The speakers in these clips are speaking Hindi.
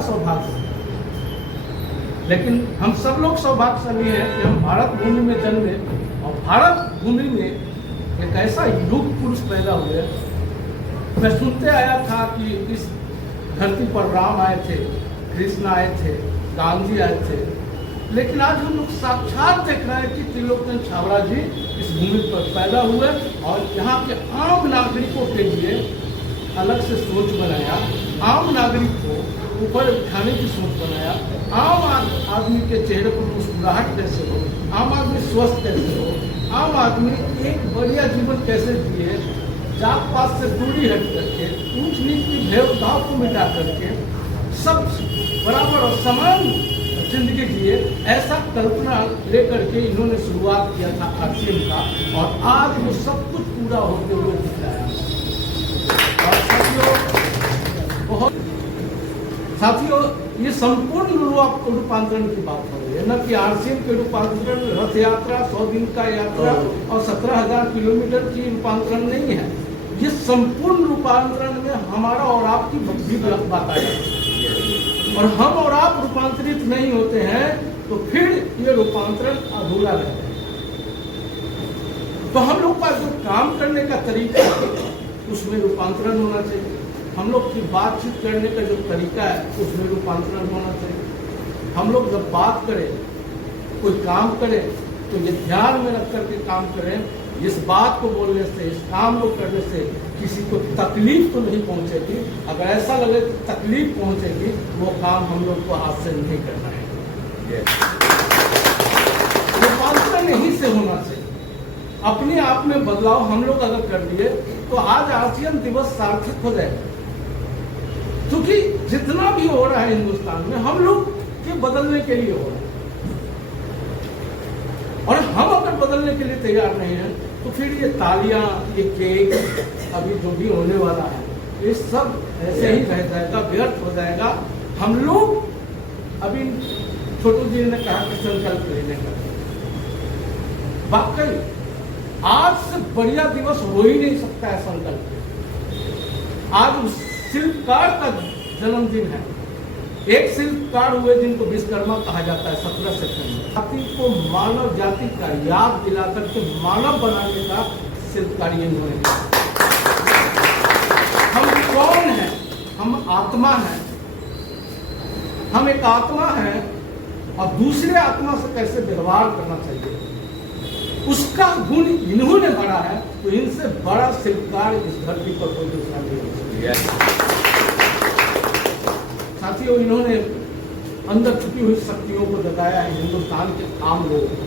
का सौभाग्य है, लेकिन हम सब लोग सौभाग्यशाली हैं कि हम भारत भूमि में जन्मे और भारत भूमि में एक ऐसा युग पुरुष पैदा हुए। मैं सुनते आया था कि इस धरती पर राम आए थे, कृष्ण आए थे, गांधी आए थे, लेकिन आज हम लोग साक्षात देख रहे हैं कि त्रिलोकचंद छाबड़ा जी इस भूमि पर पैदा हुए और यहाँ के आम नागरिकों के लिए अलग से सोच बनाया, आम नागरिक को ऊपर उठाने की सोच बनाया, आम आदमी के चेहरे पर मुस्कुराहट कैसे हो, आम आदमी स्वस्थ कैसे हो, आम आदमी एक बढ़िया जीवन कैसे जिए, जात पात से दूरी हट करके, ऊंच नीच की भेदभाव को मिटा करके सब बराबर और समान जिंदगी जिए, ऐसा कल्पना लेकर के इन्होंने शुरुआत किया था आरसीएम का, और आज वो सब कुछ पूरा होते हुए दिख रहा है। और साथियों ये संपूर्ण रूपांतरण की बात हो रही है, न कि आरसीएम के रूपांतरण, रथ यात्रा, 100 दिन का यात्रा और 17,000 किलोमीटर की रूपांतरण नहीं है। ये संपूर्ण रूपांतरण में हमारा और आपकी भी बात आएगी, और हम और आप रूपांतरित नहीं होते हैं तो फिर ये रूपांतरण अधूरा रहता है। तो हम लोग का जो काम करने का तरीका है उसमें रूपांतरण होना चाहिए, हम लोग की बातचीत करने का जो तरीका है उसमें रूपांतरण होना चाहिए। हम लोग जब बात करें, कोई काम करें, तो ये ध्यान में रख करके काम करें, इस बात को बोलने से, इस काम को करने से किसी को तकलीफ तो नहीं पहुंचेगी। अगर ऐसा लगे कि तकलीफ पहुंचेगी, वो काम हम लोग को हाथ से नहीं करना है। रूपांतरण यहीं से होना चाहिए। अपने आप में बदलाव हम लोग अगर कर लिए तो आज आरसीएम दिवस सार्थक हो जाएगा, क्योंकि जितना भी हो रहा है हिंदुस्तान में हम लोग के बदलने के लिए हो रहा है, और हम अगर बदलने के लिए तैयार नहीं हैं तो फिर ये तालियां, ये केक, अभी जो भी होने वाला है, ये सब ऐसे ही रह जाएगा, व्यर्थ हो जाएगा। हम लोग अभी छोटू जी ने कहा कि संकल्प लेने का, वाकई आज से बढ़िया दिवस हो ही नहीं सकता है संकल्प। आज उस शिल्पकार का जन्मदिन है, एक शिल्पकार हुए जिनको विश्वकर्मा कहा जाता है 17 सितंबर। जाति को मानव जाति का याद दिलाकर के मानव बनाने का शिल्पकार ये हुए। हम कौन हैं? हम आत्मा हैं। हम एक आत्मा हैं और दूसरे आत्मा से कैसे व्यवहार करना चाहिए उसका गुण इन्होंने भरा है, तो इनसे बड़ा शिल्पकार इस धरती पर कोई दूसरा नहीं हो सकता। साथियों, इन्होंने अंदर छुपी हुई शक्तियों को जगाया है हिंदुस्तान के आम लोगों को।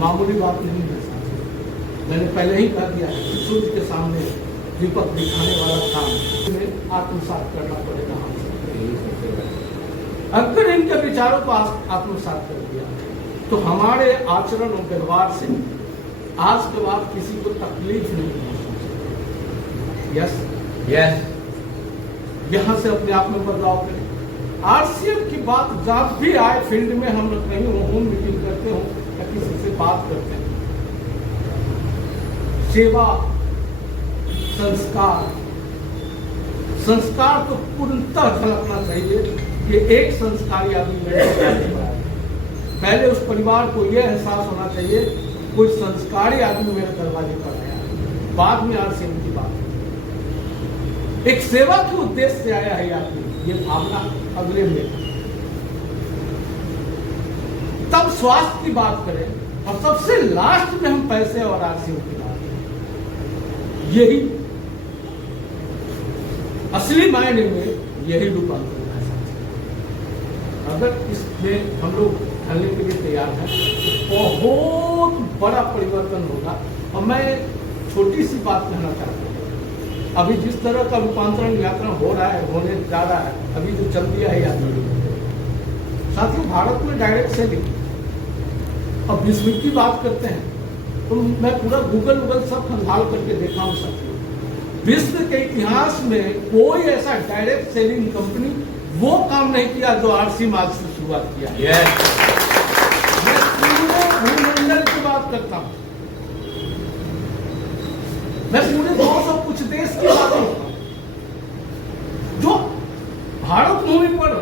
मामूली बात नहीं है साथियों, मैंने पहले ही कह दिया है कि सूर्य के सामने दीपक दिखाने वाला काम में आत्मसात करना पड़ेगा हमसे। अगर इनके विचारों को आत्मसात कर दिया तो हमारे आचरण और व्यवहार से आज के बाद किसी को तकलीफ नहीं पहुंचेगी। यस यस, यहां से अपने आप में बदलाव करें। आरसीएम की बात जब भी आए फील्ड में, हम लोग कहीं होम मीटिंग करते हो या किसी से बात करते हैं, सेवा, संस्कार तो पूर्णतः झलकना चाहिए। ये एक संस्कारी आदमी पहले उस परिवार को यह एहसास होना चाहिए कोई संस्कारी आदमी मेरे दरवाजे पर आया, बाद में आरसीएम की बात। एक सेवा के उद्देश्य से आया है आदमी, ये भावना अगले में, तब स्वास्थ्य की बात करें और सबसे लास्ट में हम पैसे और आरसीएम की बात करें। यही असली मायने में यही रूपांतरण है। अगर इसमें हम लोग ढलने के लिए तैयार हैं तो बहुत बड़ा परिवर्तन होगा। और मैं छोटी सी बात कहना चाहता हूँ, अभी जिस तरह का रूपांतरण यात्रा हो रहा है, होने जा रहा है, अभी जो चल दिया है यात्रा, साथियों भारत में डायरेक्ट सेलिंग और विश्व की बात करते हैं तो मैं पूरा गूगल सब खंगाल करके देखा हूँ साथियों, विश्व के इतिहास में कोई ऐसा डायरेक्ट सेलिंग कंपनी वो काम नहीं किया जो आरसीएम आज से शुरुआत किया। मैं पूरे भूमंडल की बात करता हूं, मैं पूरे 200 कुछ देश की बात करता हूं, जो भारत भूमि पर